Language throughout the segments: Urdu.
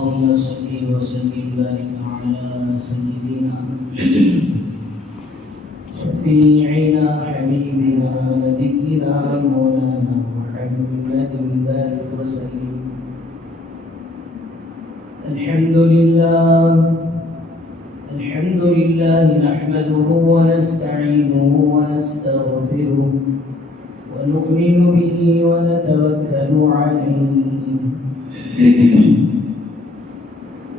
اللهم صل وسلم وبارك على سيدنا شفيعنا حبيبنا نبينا مولانا محمد بارك وسلم. الحمد لله نحمده ونستعينه ونستغفره ونؤمن به ونتوكل عليه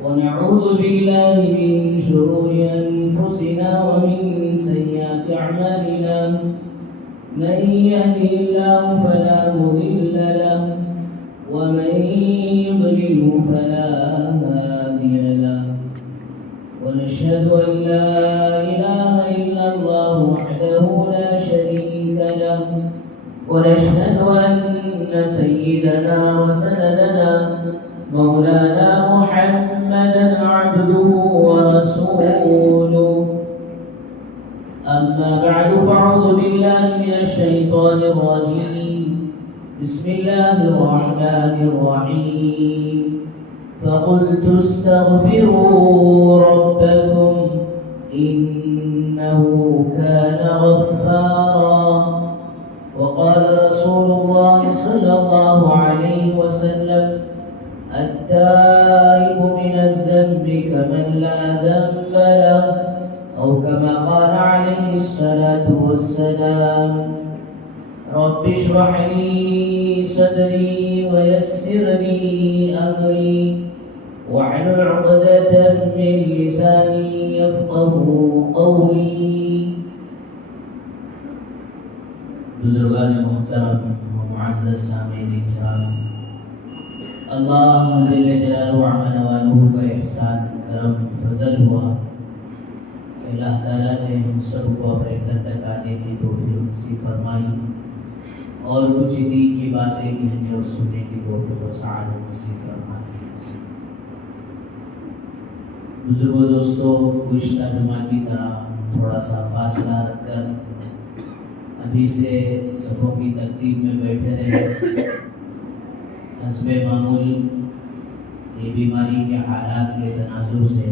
ونعوذ بالله من شرور أنفسنا ومن سيئات أعمالنا. من يهده الله فلا مضل له ومن يضلله فلا هادي له. ونشهد أن لا إله إلا الله وحده لا شريك له. ونشهد أن سيدنا وسندنا مولانا محمدا عبده ورسوله. أما بعد فأعوذ بالله من الشيطان الرجيم. بسم الله الرحمن الرحيم. فقلت استغفروا ربكم إنه كان غفارا. وقال رسول الله صلى الله عليه وسلم التائب من الذنب كمن لا ذنب له، أو كما قال عليه الصلاة والسلام. رب اشرح لي صدري ويسر لي أمري واحلل عقدة من لساني يفقهوا قولي. بزرگان محترم و معزز سامعین کرام، اللہ جل جلالہ و عظم نوالہ کا احسان کرم فضل ہوا. اللہ تعالیٰ نے ہم سب کو اپنے گھر تک آنے کی توفیق نصیب فرمائی اور کچھ دین کی باتیں کہنے اور سننے کی توفیق و سعادت نصیب فرمائی. بزرگوں دوستو، گزشتہ جمعہ کی طرح تھوڑا سا فاصلہ رکھ کر ابھی سے صفوں کی ترتیب میں بیٹھے رہے. حسب معمول یہ بیماری کے حالات کے تناظر سے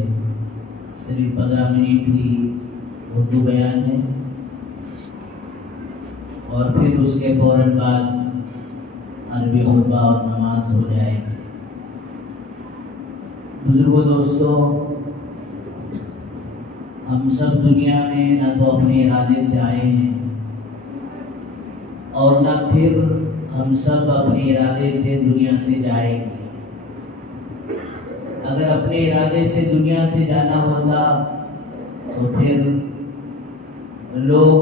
صرف 15 منٹ ہی اردو بیان ہے اور پھر اس کے فوراً بعد عربی خطبہ اور نماز ہو جائے گی. بزرگوں دوستو، ہم سب دنیا میں نہ تو اپنے ارادے سے آئے ہیں اور نہ پھر ہم سب اپنے ارادے سے دنیا سے جائیں گے. اگر اپنے ارادے سے دنیا سے جانا ہوتا تو پھر لوگ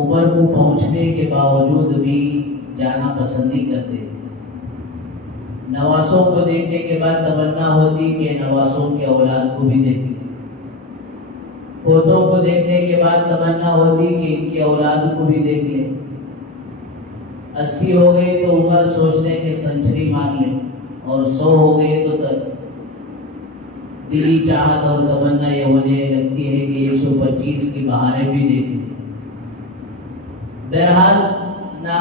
عمر کو پہنچنے کے باوجود بھی جانا پسند نہیں کرتے. نواسوں کو دیکھنے کے بعد تمنا ہوتی کہ نواسوں کے اولاد کو بھی دیکھیں. پوتوں کو دیکھنے کے بعد تمنا ہوتی کہ ان کے اولاد کو بھی دیکھ لیں. 80 ہو گئی تو عمر سوچتے کہ سنچری مان لیں، اور 100 ہو گئی تو دلی چاہت اور تمنا یہ ہونے لگتی ہے کہ 125 کی بہاریں بھی دیکھ لیں. بہرحال نہ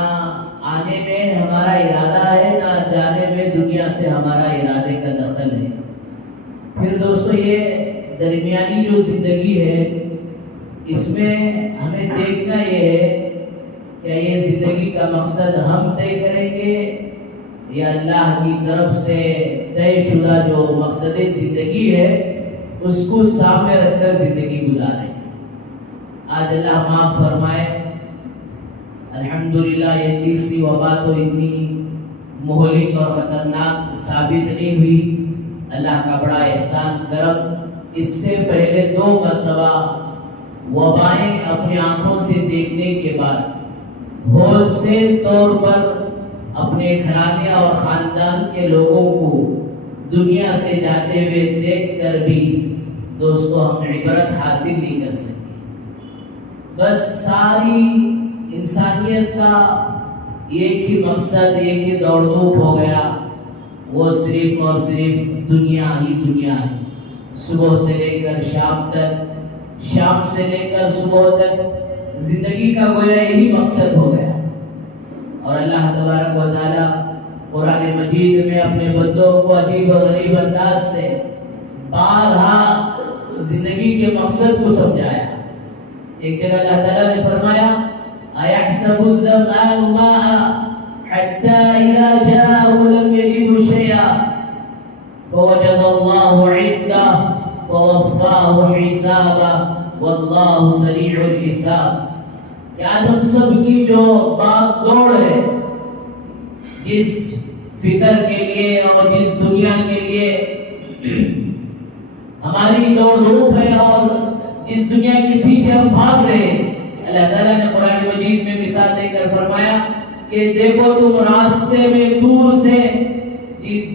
آنے میں ہمارا ارادہ ہے نہ جانے میں دنیا سے ہمارا ارادے کا دخل ہے. پھر دوستو، یہ درمیانی جو زندگی ہے اس میں ہمیں دیکھنا یہ ہے کہ یہ زندگی کا مقصد ہم طے کریں گے یا اللہ کی طرف سے طے شدہ جو مقصد زندگی ہے اس کو سامنے رکھ کر زندگی گزاریں. آج اللہ معاف فرمائے، الحمدللہ یہ تیسری وبا تو اتنی مہلک اور خطرناک ثابت نہیں ہوئی. اللہ کا بڑا احسان کرم، اس سے پہلے 2 مرتبہ وبائیں اپنی آنکھوں سے دیکھنے کے بعد ہول سیل طور پر اپنے گھرانے اور خاندان کے لوگوں کو دنیا سے جاتے ہوئے دیکھ کر بھی دوستو ہم عبرت حاصل نہیں کر سکے. بس ساری انسانیت کا ایک ہی مقصد، ایک ہی دوڑ دھوپ ہو گیا، وہ صرف اور صرف دنیا ہی دنیا ہے. صبح سے لے کر شام تک، شام سے لے کر صبح تک زندگی کا گویا یہی مقصد ہو گیا. اور اللہ تبارک و تعالی قرآن مجید میں اپنے بندوں کو عجیب و غریب انداز سے بارہا زندگی کے مقصد کو سمجھایا. ایک جگہ اللہ تعالیٰ نے فرمایا أَيَحْسَبُ الظَّمْآنُ مَاءً حَتَّى إِذَا جَاءَهُ لَمْ يَجِدْهُ شَيْئًا فَوَجَدَ اللَّهُ عِندَهُ فَوَفَّاهُ حِسَابَهُ وَاللَّهُ سَرِيعُ الْحِسَابِ. کہ آج ہم سب کی جو باغ دوڑ ہے، جس فکر کے لیے اور جس دنیا کے لیے ہماری دوڑ دھوپ ہے اور جس دنیا کے پیچھے ہم بھاگ رہے ہیں، اللہ تعالیٰ نے قرآن مجید میں مثال دے کر فرمایا کہ دیکھو تم راستے میں دور سے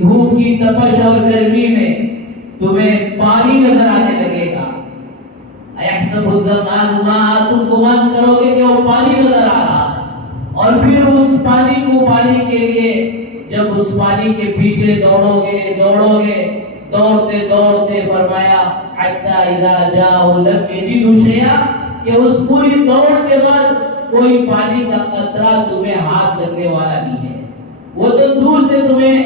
دھوپ کی تپش اور گرمی میں تمہیں پانی نظر آنے لگے گا. اَيَحْسَبُ الظَّمْآنُ مَاءً، تم گمان کرو گے کہ وہ پانی نظر آ رہا ہے، اور پھر اس پانی کو پانے کے لیے جب اس پانی کے پیچھے دوڑو گے دوڑتے دوڑتے فرمایا حَتَّى إِذَا جَاءَهُ لَمْ يَجِدْهُ شَيْئًا، کہ اس پوری دوڑ کے بعد کوئی پانی کا قطرہ تمہیں ہاتھ لگنے والا نہیں ہے. وہ تو دور سے تمہیں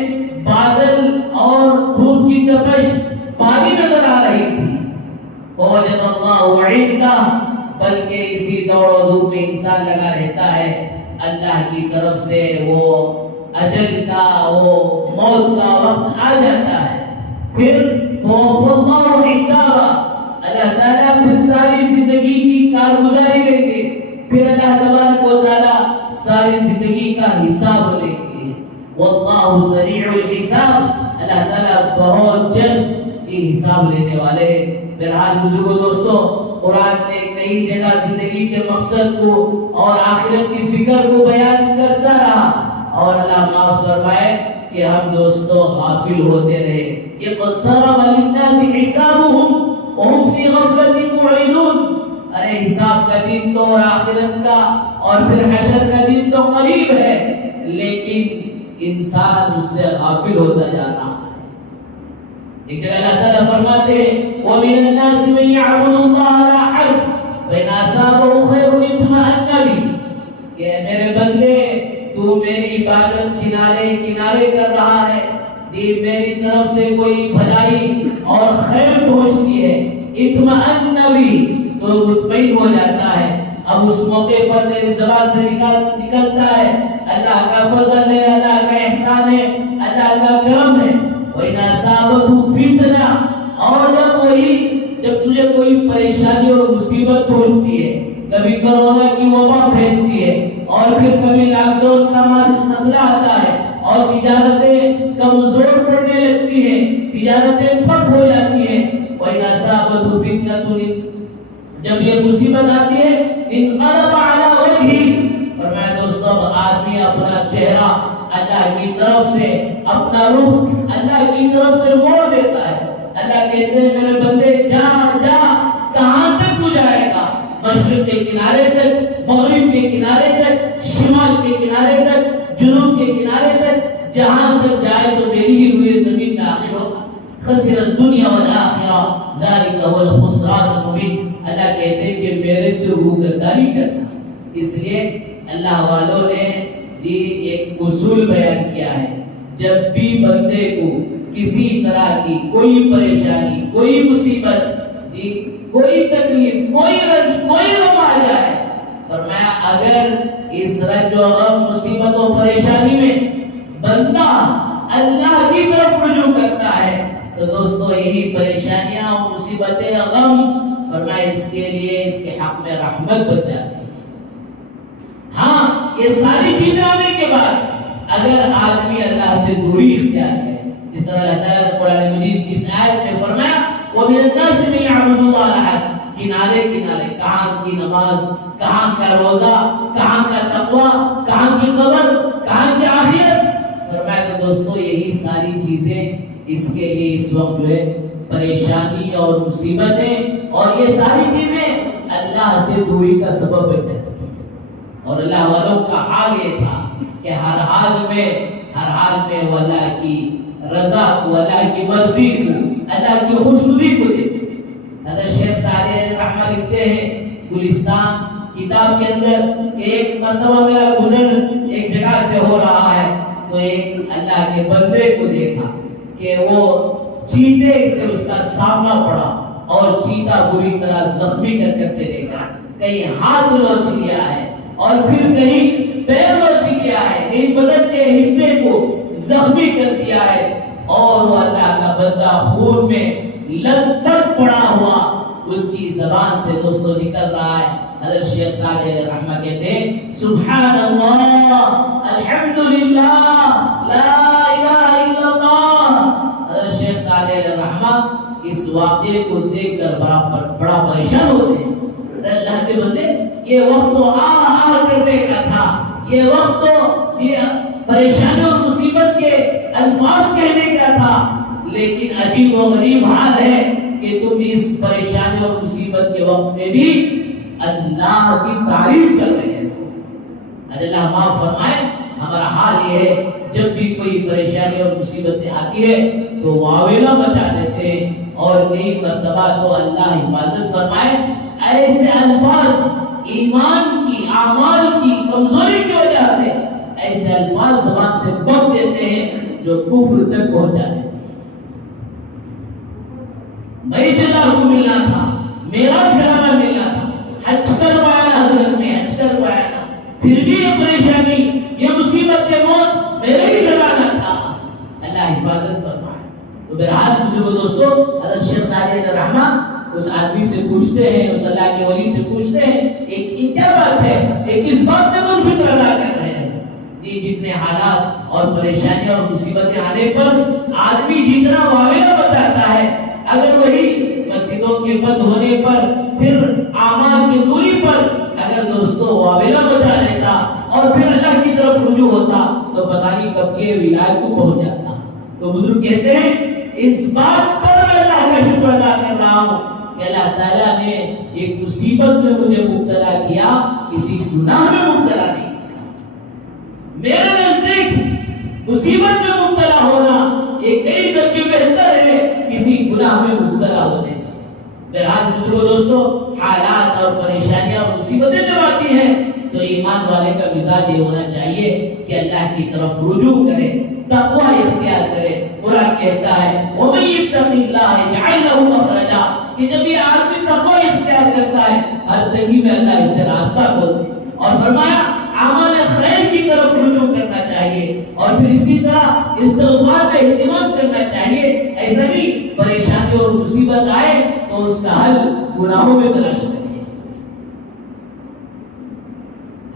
بادل اور دھوپ کی تپش پانی نظر آ رہی تھی. فَوَجَدَ اللَّهُ عِندَهُ، بلکہ اسی دوڑ و دھوپ میں انسان لگا رہتا ہے، اللہ کی طرف سے وہ اجل کا وہ موت کا وقت آ جاتا ہے. پھر وَوَفَّى اللَّهُ حِسَابَهُ، اللہ تعالیٰ پھر ساری زندگی کی کارگزاری لیں گے، پھر اللہ تبارک و تعالیٰ ساری زندگی کا حساب لیں گے. وَاللَّهُ سَرِيعُ الْحِسَابِ، اللہ تعالیٰ بہت جلد یہ حساب لینے والے. بہرحال بزرگوں دوستوں، قرآن نے کئی جگہ زندگی کے مقصد کو اور آخرت کی فکر کو بیان کرتا رہا، اور اللہ معاف فرمائے کہ ہم دوستوں غافل ہوتے رہے. اقترب للناس حسابهم وهم في غفلة معرضون، ارے حساب کا دن تو اور آخرت کا اور پھر حشر کا دن تو قریب ہے، لیکن انسان اس سے غافل ہوتا جا رہا ہے. ایک جگہ اللہ تعالیٰ فرماتے ہیں وَمِنَ النَّاسِ مَن يَعْبُدُ اللَّهَ عَلَىٰ حَرْفٍ فَإِنْ أَصَابَهُ خَيْرٌ اطْمَأَنَّ بِهِ، کہ میرے بندے تو میری عبادت کنارے کر رہا ہے، میری طرف سے کوئی بھلائی اور خیر پہنچتی ہے، اطمئن بھی تو مطمئن ہو جاتا ہے. اب اس موقع پر تیری زبان سے نکلتا ہے اللہ کا فضل ہے، اللہ کا احسان ہے، اللہ کا کرم ہے. وَإِنْ أَصَابَتْهُ فِتْنَةٌ، اور جب تجھے کوئی پریشانی اور مصیبت پہنچتی ہے، کبھی کرونا کی وبا پھیلتی ہے، اور پھر کبھی لاک ڈاؤن کا مسئلہ آتا ہے، اور تجارتیں کمزور پڑنے لگتی ہیں، تجارتیں ٹھپ ہو جاتی ہیں. وَإِنْ أَصَابَتْهُ فِتْنَةٌ، جب یہ مصیبت آتی ہے انقلب علی وجهہ، فرمایا دوستو اب آدمی اپنا چہرہ اللہ کی طرف سے، اپنا رخ اللہ کی طرف سے موڑ دیتا ہے. اللہ کہتے ہیں میرے بندے جا کہاں تک تو جائے گا؟ مشرق کے کنارے تک، مغرب کے کنارے تک، شمال کے کنارے تک، جنوب کے کنارے تک، جہاں تک جائے تو میری ہی ہوئے زمین میں آخر ہوگا. خسر الدنیا والآخرہ ذالک هو الخسران المبین. اللہ کہتے ہیں کہ میرے سے روگردانی کرنا. اس لیے اللہ والوں نے ایک اصول بیان کیا ہے، جب بھی بندے کو کسی طرح کی کوئی پریشانی، کوئی مصیبت، کوئی تکلیف، کوئی رنج، کوئی غم آ جائے، فرمایا اگر اس رنج و غم، مصیبت و پریشانی میں بندہ اللہ کی طرف رجوع کرتا ہے تو دوستو یہی پریشانیاں اور مصیبتیں، غم، فرمایا اس کے لیے اس کے حق میں رحمت بن جاتی ہے. ہاں یہ ساری چیزیں ہونے کے بعد اگر آدمی اللہ سے دوری اختیار کرے، اس طرح اللہ تعالیٰ نے قرآن مجید کی اس آیت میں فرمایا وَمِنَ النَّاسِ مَن يَعْبُدُ اللَّهَ عَلَىٰ حَرْفٍ، کنارے کہاں کی نماز، کہاں کا روزہ، کہاں کا تقوی، کہاں کی قبر، کہاں کی آخرت. فرمایا کہ دوستو یہی ساری چیزیں اس کے لیے اس وقت جو ہے پریشانی اور مصیبتیں اور یہ ساری چیزیں اللہ سے دوری کا سبب بن جاتی. اور اللہ والوں کا حال یہ تھا کہ ہر حال میں وہ اللہ کی رضا کو، اللہ کی مرضی کو، اللہ کی خوشنودی کو دیتے. حضرت شیخ سعدی علیہ رحمہ لکھتے ہیں گلستان کتاب کے اندر کہ ایک مرتبہ میرا گزر ایک جگہ سے ہو رہا ہے تو ایک اللہ کے بندے کو دیکھا کہ وہ چیتے سے اس کا سامنا پڑا اور چیتا بری طرح زخمی کر کر چلے گا، کہیں ہاتھ لوچ لیا ہے اور پھر کہیں پیر لوچ لیا ہے، کہیں بدن کے حصے کو زخمی کر دیا ہے، اور وہ اللہ کا بندہ خون میں لت پت پڑا ہوا اس کی زبان سے دوستو نکل رہا ہے۔ حضرت شیخ سعدی علیہ رحمہ کہتے ہیں سبحان اللہ الحمدللہ لا الہ الا اللہ۔ حضرت شیخ سعدی علیہ رحمہ اس واقعے کو دیکھ کر بڑا پریشان ہوتے ہیں۔ اللہ کے بندے یہ وقت تو آ کرنے کا تھا، یہ وقت تو یہ پریشانی اور مصیبت کے الفاظ کہنے کا تھا، لیکن عجیب و غریب حال ہے کہ تم اس پریشانی اور مصیبت کے وقت میں بھی اللہ کی تعریف کر رہے ہیں۔ اللہ معاف فرمائے، ہمارا حال یہ ہے جب بھی کوئی پریشانی اور مصیبتیں آتی ہے تو واویلا مچا دیتے ہیں، اور کئی مرتبہ تو اللہ حفاظت فرمائے ایسے الفاظ ایمان کی اعمال کی کمزوری کی وجہ سے ایسے الفاظ زبان سے بک دیتے ہیں جو کفر تک پہنچ جاتے ہیں۔ میں چلا کو ملنا تھا، میرا گھرانہ ملنا تھا، حج کروایا حضرت نے، حج کروایا، پھر بھی یہ پریشانی یہ مصیبت موت میرے ہی گھرانہ تھا، اللہ حفاظت فرمائے۔ تو بہرحال بزرگو دوستو، حضرت شیخ سعدی علیہ رحمہ اس آدمی سے پوچھتے ہیں، اس اللہ کے ولی سے پوچھتے ہیں ایک کیا بات ہے، ایک اس بات کا تم شکر ادا کر رہے ہیں؟ یہ جتنے حالات اور پریشانیاں اور مصیبتیں آنے پر آدمی جتنا واویلا بچاتا ہے، اگر وہی مسجدوں کے بند ہونے پر پھر اعمال کی دوری پر اگر دوستو واویلا بچا لیتا اور پھر اللہ کی طرف رجوع ہوتا تو پتہ نہیں کب کے ولایت کو پہنچ جاتا۔ تو بزرگ کہتے ہیں اس بات پر میں اللہ کا شکر ادا کر رہا ہوں کہ اللہ تعالیٰ نے ایک مصیبت میں مجھے مبتلا کیا، کسی گناہ میں مبتلا نہیں کیا۔ میرے نزدیک مصیبت میں مبتلا ہونا یہ کئی درجے بہتر ہے کسی گناہ میں مبتلا ہونے سے۔ بہرحال بزرگو دوستو، حالات اور پریشانیاں اور مصیبتیں جب آتی ہیں تو ایمان والے کا مزاج یہ ہونا چاہیے کہ اللہ کی طرف رجوع کرے، تقوی اختیار کرے۔ قرآن کہتا ہے وَمَن يَتَّقِ اللَّهَ يَجْعَل لَّهُ مَخْرَجًا، کہ جب یہ آدمی تقوی اختیار کرتا ہے ہر تنگی میں اللہ اس سے راستہ کھولتے ہیں، اور فرمایا عمل خیر کی طرف رجوع کرنا چاہیے، اور پھر اسی طرح استغفار کا اہتمام کرنا چاہیے۔ ایسا نہیں پریشانی اور مصیبت آئے تو اس کا حل گناہوں میں تلاش کریں۔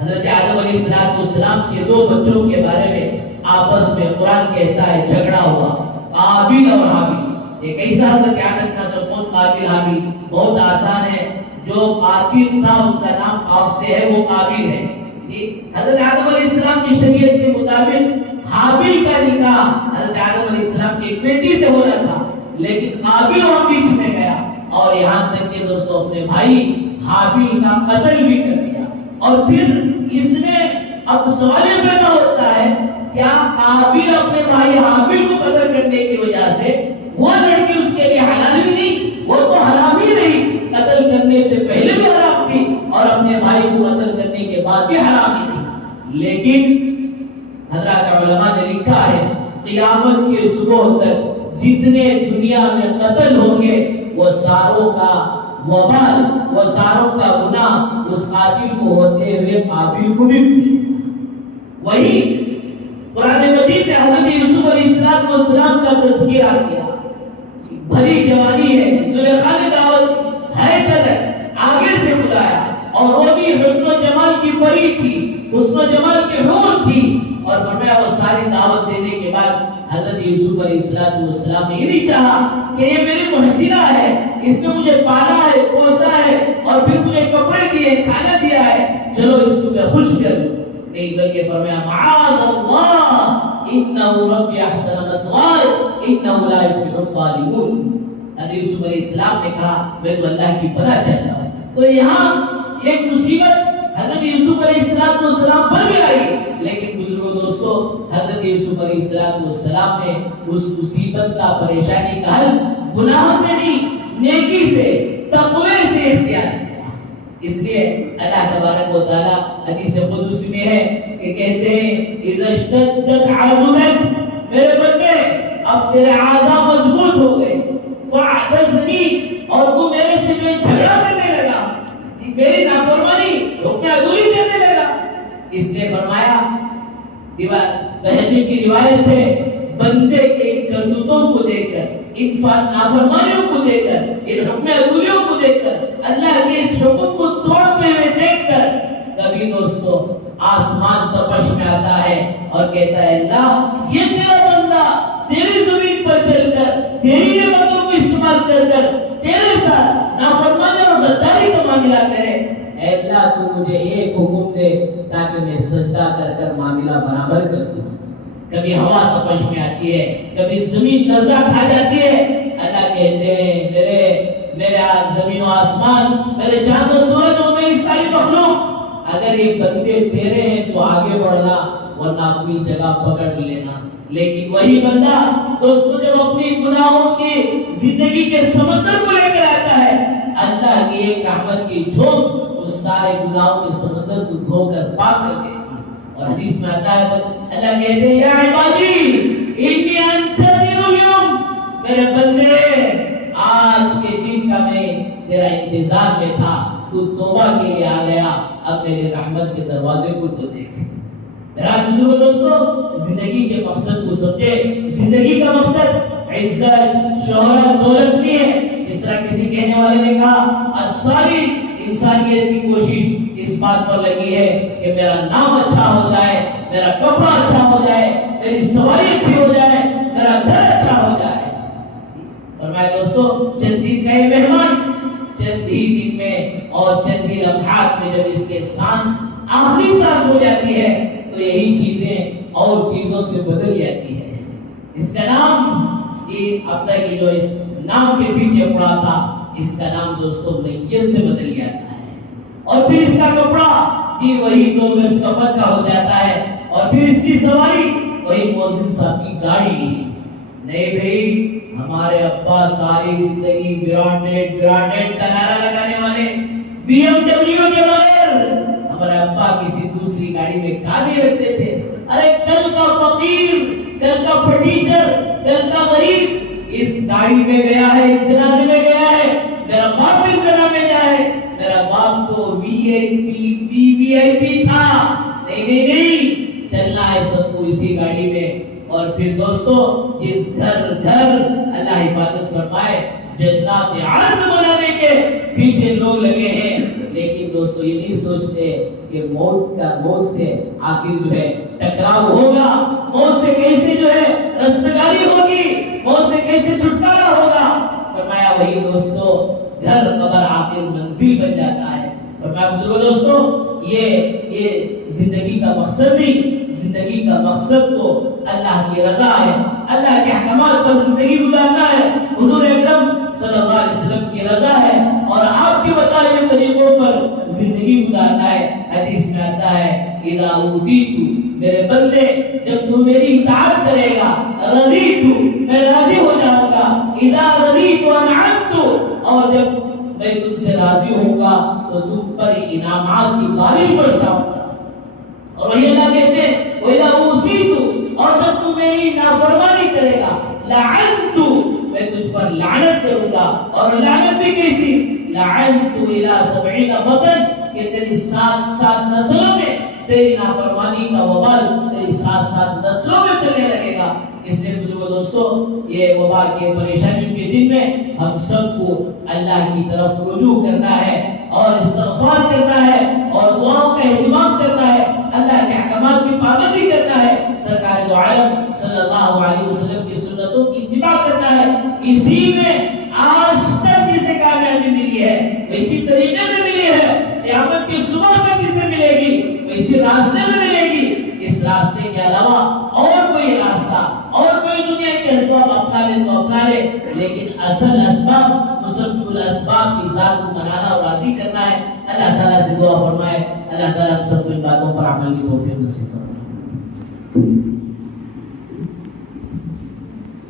حضرت آدم علیہ السلام کے دو بچوں کے بارے میں آپس میں قرآن کہتا ہے جھگڑا ہوا، قابیل اور حابیل۔ ایک ایسا حضرت آدم کا سکون قابیل حابیل بہت آسان ہے، جو قاتل تھا اس کا نام قاف سے ہے، وہ قابیل ہے۔ حضرت آدم علیہ السلام کی شریعت کے مطابق حابیل کا نکاح حضرت آدم علیہ السلام کی ایک بیٹی سے ہونا تھا، لیکن قابیل وہاں بیچ میں گیا اور یہاں تک کہ دوستو اپنے بھائی حابیل کا قتل بھی کر دیا۔ اور پھر اس نے اب سوال یہ پیدا ہوتا ہے کیا قابیل اپنے بھائی حابیل کو قتل کرنے کی وجہ سے وہ لڑکی اس کے لیے حلال بھی نہیں، وہ تو حرام ہی نہیں، قتل کرنے سے پہلے بھی حرام تھی اور اپنے بھائی کو قتل کرنے کے بعد بھی حرام ہی تھی۔ لیکن حضرات علماء نے لکھا ہے قیامت کے صبح تک جتنے دنیا میں قتل ہوں گے وہ ساروں کا وبال، وہ ساروں کا گناہ اس قاتل کو ہوتے ہوئے قابیل کو بھی وہی قرآن مجید میں حضرت یوسف علیہ السلام کا تذکرہ کیا۔ بھری جوانی ہے، زلیخا نے دعوت ہے قدر آگے سے بلایا، اور وہ بھی حسن و جمال کی پری تھی، حسن و جمال کے حور تھی، اور فرمایا وہ ساری دعوت دینے کے بعد حضرت یوسف علیہ السلام نے یہ نہیں چاہا کہ یہ میری محسنہ ہے، اس نے مجھے پالا ہے، پوسا ہے، اور پھر مجھے کپڑے دیے، کھانا دیا ہے، چلو اس کو میں خوش کر دوں۔ نہیں بلکہ فرمایا معاذ اللہ انہ ربی احسن مثوای انہ لا یفلح الظالمون۔ حضرت یوسف علیہ السلام نے کہا میں تو اللہ کی پناہ چاہتا ہوں۔ تو یہاں ایک مصیبت حضرت یوسف علیہ السلام پر بھی آئی، لیکن بزرگوں دوستو حضرت یوسف علیہ السلام نے اس مصیبت کا، پریشانی کا حل گناہ سے نہیں، نیکی سے، تقوی سے اختیار کیا۔ اس لیے اللہ تبارک و تعالیٰ حدیث قدسی میں ہے کہ کہتے ہیں اذا اشتدت عضلک، میرے بندے اب تیرے اعضاء مضبوط ہو گئے، فاعتزنی، اور تو میرے سے جو جھگڑا کرنے لگا، میری نافرمانی، حکم عدولی کرنے لگا، اس نے فرمایا، بہنی کی روایت ہے، بندے کے ان کرتوتوں کو دیکھ کر، ان نافرمانیوں کو دیکھ کر، ان حکم عدولیوں کو دیکھ کر، اللہ کے اس حکم کو توڑتے ہوئے دیکھ کر، کبھی دوستو آسمان تپش میں آتا ہے اور کہتا ہے اللہ یہ تیرا بندہ تیری زمین پر چل کر، تیری نعمتوں کو استعمال کر کر تیرے ساتھ نافرمانی اور غداری کا معاملہ کرے، اے اللہ تو مجھے ایک حکم دے تاکہ میں سجدہ کر کر معاملہ برابر کر دوں۔ کبھی ہوا تپش میں آتی ہے، کبھی زمین لرزہ کھا جاتی ہے، اللہ کہتے ہیں میرے زمین و آسمان، میرے چاند و سورج اور میری ساری مخلوق، اگر یہ بندے تیرے ہیں تو آگے بڑھنا، ورنہ اپنی جگہ پکڑ لینا۔ لیکن وہی بندہ دوستو جب اپنی گناہوں کی زندگی کے سمندر کو لے کر آتا ہے، اللہ کی ایک رحمت کی جھونک اس سارے گناہوں کے سمندر کو دھو کر پاک کر دیتی ہے۔ اور حدیث میں آتا ہے اللہ کہتے ہیں یا عبادی انی انتظر اليوم، میرے بندے آج کے دن کا میں تیرا انتظار میں تھا، تو توبہ کے لیے آ گیا، اب میرے رحمت کے دروازے کو تو دیکھ۔ میرا بزرگ دوستو زندگی کے مقصد کو سمجھے، زندگی کا مقصد عزت شہرت دولت نہیں ہے، اس طرح کسی کہنے والے نے کہا ساری انسانیت کی کوشش اس بات پر لگی ہے کہ میرا نام اچھا ہو جائے، میرا کپڑا اچھا ہو جائے، میری سواری اچھی ہو جائے، میرا گھر اچھا ہو جائے۔ فرمایا دوستو چند دن کا یہ مہمان، چند ہی دن میں اور چند ہی لمحات میں جب اس کے سانس آخری سانس ہو جاتی ہے تو یہی چیزیں اور چیزوں سے بدل جاتی ہے۔ اس کا نام یہ اب تک جو اس نام کے پیچھے پڑا تھا، اس کا نام دوستو میت سے بدل جاتا ہے، اور پھر اس کا کپڑا یہ وہی 2 گز کفن کا ہو جاتا ہے، اور پھر اس کی سواری وہی موزن صاحب کی گاڑی۔ نہیں بھائی، ہمارے ابا ساری زندگی برانڈیڈ کا نعرہ لگانے والے، بی ایم ڈبلیو کے بغیر ہمارے ابا کسی دوسری گاڑی میں کار نہیں رکھتے تھے۔ ارے کل کا فقیر، کل کا پھٹیچر، کل کا غریب اس گاڑی میں گیا ہے، اس جنازے میں گیا ہے، میرا باپ بھی جنازے میں گیا ہے، میرا باپ تو وی آئی پی تھا۔ نہیں، چلنا ہے سب کو اسی گاڑی میں۔ اور پھر دوستو اس گھر اللہ حفاظت فرمائے جنات عدن بنانے کے پیچھے لوگ لگے ہیں، لیکن دوستو یہ نہیں سوچتے کہ موت سے آخر جو ہے ٹکراؤ ہوگا، موت سے کیسے جو ہے رستگاری ہوگی، موت سے کیسے چھٹکارا ہوگا۔ فرمایا وہی دوستو گھر قبر آخر منزل بن جاتا ہے۔ فرمایا بزرگو دوستو یہ زندگی کا مقصد نہیں، زندگی کا مقصد تو اللہ کی رضا ہے، اللہ کے احکامات پر زندگی گزارنا ہے، حضور اکرم صلی اللہ علیہ وسلم کی رضا ہے، اور آپ کے بتائے ہوئے طریقوں پر زندگی گزارنا ہے۔ حدیث میں آتا ہے اذا اوتیت، میرے بندے جب تم میری اطاعت کرے گا، رضیت، میں راضی ہو جاؤں گا، اذا رضیت انعمت، اور جب میں تم سے راضی ہوں گا تو تم پر انعامات کی بارش برساؤں گا۔ اور وہی اللہ کہتے ہیں وَإِذَا أُوصِيتُ، اور جب تم میری نافرمانی کرے گا، لعنت، میں تجھ پر لعنت کروں گا، اور لعنت بھی کیسی، لعنت إِلَى 70 بطن، کہ تیری 7 نسلوں میں تیری نافرمانی کا وبال تیری 7 نسلوں میں چلنے لگے گا۔ اس لیے بزرگو دوستو یہ وبا کے پریشانیوں کے دن میں ہم سب کو اللہ کی طرف رجوع کرنا ہے اور استغفار کرنا ہے اور دعاؤں کا اہتمام کرنا ہے، اللہ کے احکامات کی پابندی کرنا ہے، سرکار دو عالم صلی اللہ علیہ وسلم کی سنتوں کی اتباع کرنا ہے۔ اسی میں آج تک جسے کامیابی ملی ہے اسی طریقے میں ملی ہے، قیامت کی صبح تک جسے ملے گی اسی راستے میں ملے گی۔ اس راستے کے علاوہ اور کوئی راستہ اور کوئی دنیا کے اسباب اپنا لے تو اپنا لے، لیکن اصل اسباب مسبب الاسباب کی ذات کو منانا اور راضی کرنا ہے۔ اللہ تعالیٰ سے دعا فرمائے اللہ تعالیٰ ہم سب کو ان باتوں پر عمل کی توفیق نصیب فرمائے۔